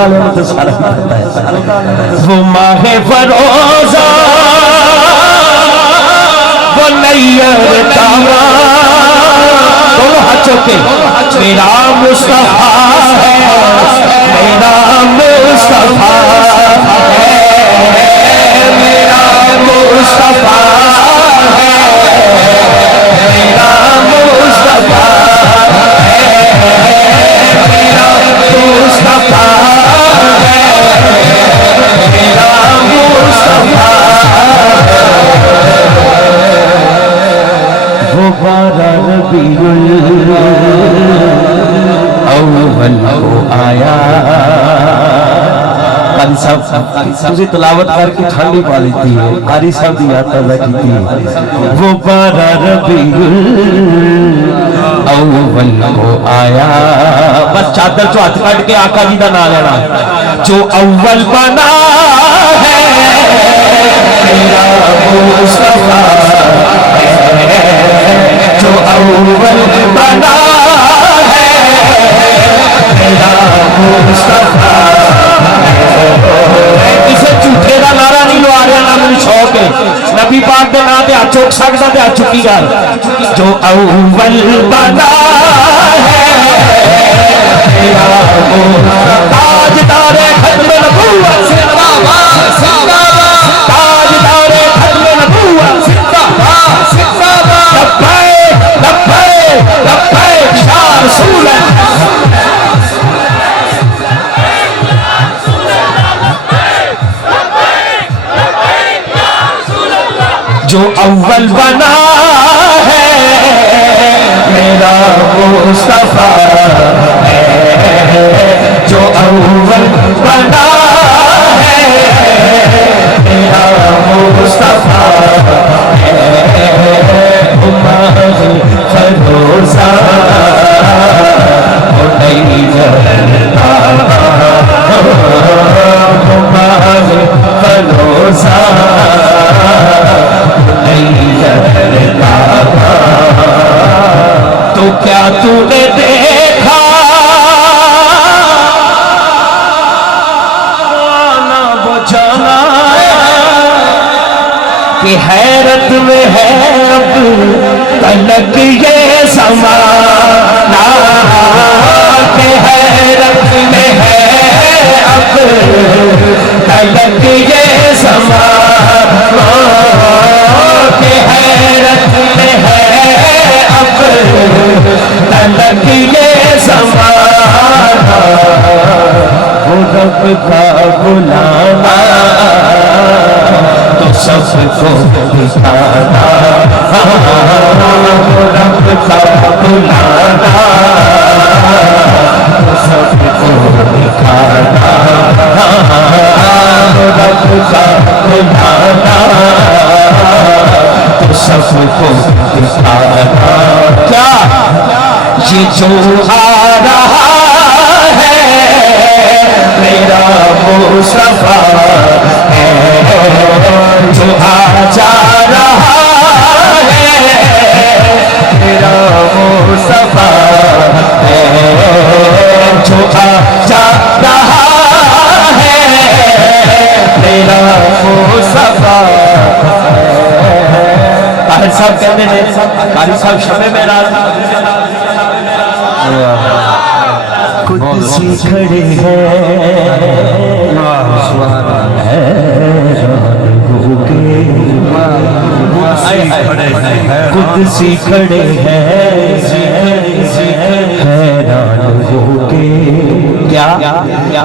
वाले तो सारा पता है। वो माहे फरोजा वो नैयर तारा दोनों हाथों के मेरा मुस्तफा है, मेरा मुस्तफा है, मेरा मुस्तफा है, मेरा मुस्तफा है, मेरा मुस्तफा है, मेरा मुस्तफा वो बारह रबीउल अव्वल को आया। कारी साहब तुझे तलावत करके ठंडी पा लेती है, कारी साहब की याद ताज़ा की है। वो बारह रबीउल अव्वल को आया, बस चादर चो हाथ काट के आका जी का नाम लेना। जो अव्वल बना है मेरा मुस्तफा है, जो अव्वल बना है मेरा मुस्तफा है। किसी झूठे का नारा नहीं लवा रहा, ना मेरी शौक है नबी पाक के नाम से हाथ चुक सकता तो हाथ चुकी गल। जो अव्वल बना है मेरा ताजदारे खत्म नबूवत जिंदाबाद, ताजदारे खत्म नबूवत जिंदाबाद, लब्बैक लब्बैक लब्बैक या रसूल अल्लाह। जो अव्वल बना है मेरा मुस्तफा है, जो अव्वल बना है मेरा मुस्तफा है। फरोसा नहीं जलता, फरोसा नहीं जलता। तो क्या तूने देखा ना बुझाना कि हैरत में है अब तलक ये समाना, कि हैरत में है अब तलक ये समाना, कि हैरत में है अब तलक ये समाना। वो रब का बुलाना तो सबको दिखाना, वो रब का बुलाना तो सबको दिखाना, वो रब का बुलाना तो सबको दिखाना। क्या ये जो आ रहा है मेरा मुस्तफा है, जो आ जा रहा है मेरा मुस्तफा है, जो आ जा रहा है मेरा मुस्तफा है। ताहिर साहब कहते हैं, कारी साहब शबे मेराज खुद सी खड़े हैं खुद सी खड़े हैं हैरान होके। क्या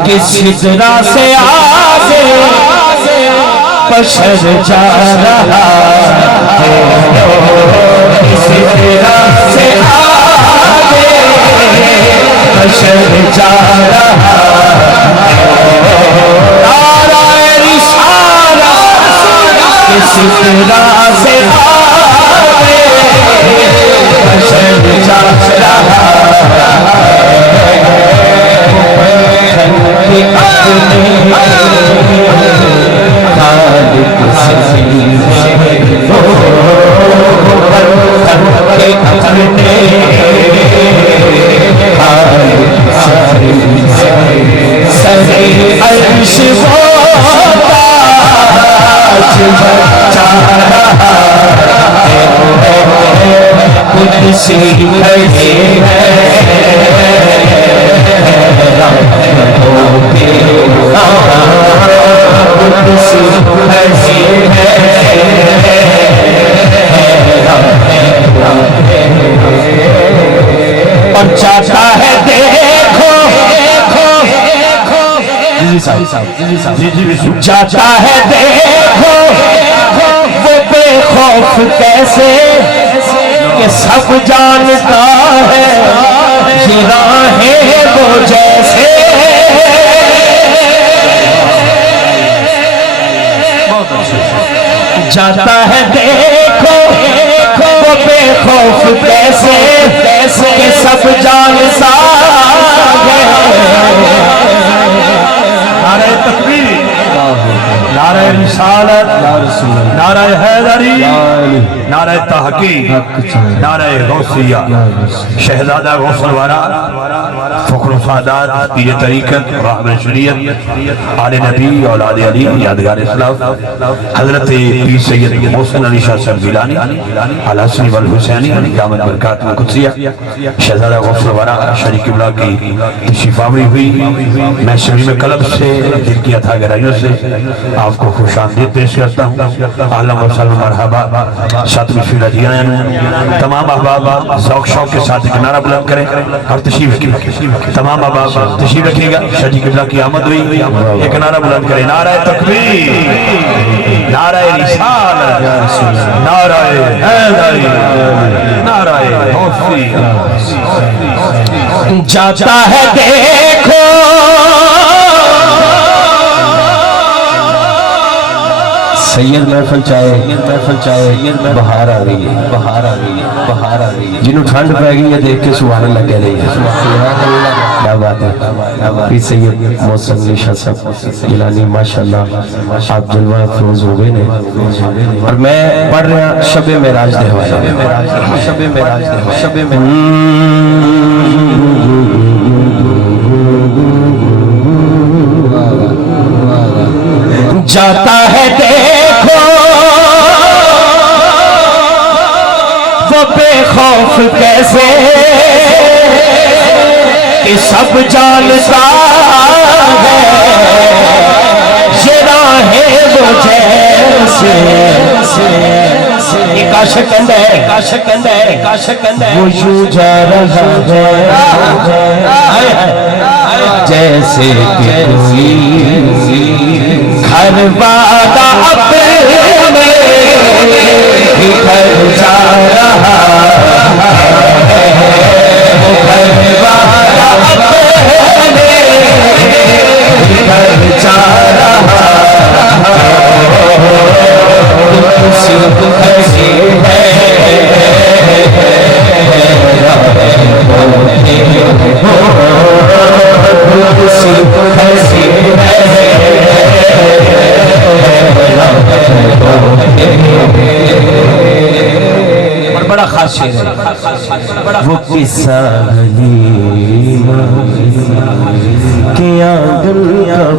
कि सिजरा से आगे बशर जा रहा है, सिजरा से आगे बशर जा रहा है। नाराए रिसालत सिजरा से आगे बशर जा रहा है। कुदसी खड़े हैं कुदसी खड़े हैं और चाहता है देखो जाता है देखो वो बेखौफ कैसे कि सब जानता है ये राहें वो जैसे जाता है देखो वो बेखौफ कैसे कि सब जानता है नारे तकबीर, नारे रिसालत, नारे हैदरी, नारे तहकीक, नारे गौसिया, शहजादा गौसल वारा, फख्र सादात, पीर तरीकत, रहबर शरीयत, आले नबी औलाद अली, यादगार इस्लाम, हजरत पीर सैयद मोहसिन अली शाह साहब गिलानी, अल हसनी वल हुसैनी, दामद बरकात में कुदसिया, शहजादा गौसल वारा शरीक किबला की तशरीफावरी हुई। मैं सभी में कलब से दिल की अथा गहराइयों से आपको खुशामदीद पेश करता हूँ। आलम व सलाम मरहबा सातवीं फिलदियान तमाम अहबाब शौक शौक के साथ एक नारा बुलंद करें और तशरीफ रखिए। तमाम अहबाब तशरीफ रखिएगा। शादी किबला की आमद हुई, एक नारा बुलंद करें, नारा तकबीर, नारा रिसालत, नारा हैदरी, नारा गौसिया। जाता है देखो सैयद महफिल चाहे बहार आ गई है, बहार आ गई है, बहार आ गई है। जिन्होंने ठंड पै गई है देख के सुभान अल्लाह कह रही है। क्या बात है। फिर सैयद मोहसिन अली शाह साहब गिलानी माशाअल्लाह आप जलवा अफरोज हो गए ने। और मैं पढ़ रहा शबे मेराज दे हवाले, शबे मेराज दे, शबे में जाता है देखो वो बेखौफ कैसे कि सब जानता है ये राहें वो जैसे काशकंद है वो यूं जा रहा है जैसे कि कोई घर वादा अपने घर जा रहा है, वो घर वादा अपने घर जा रहा और बड़ा खास शेर है वो किस्सा हलीमा के आंगन का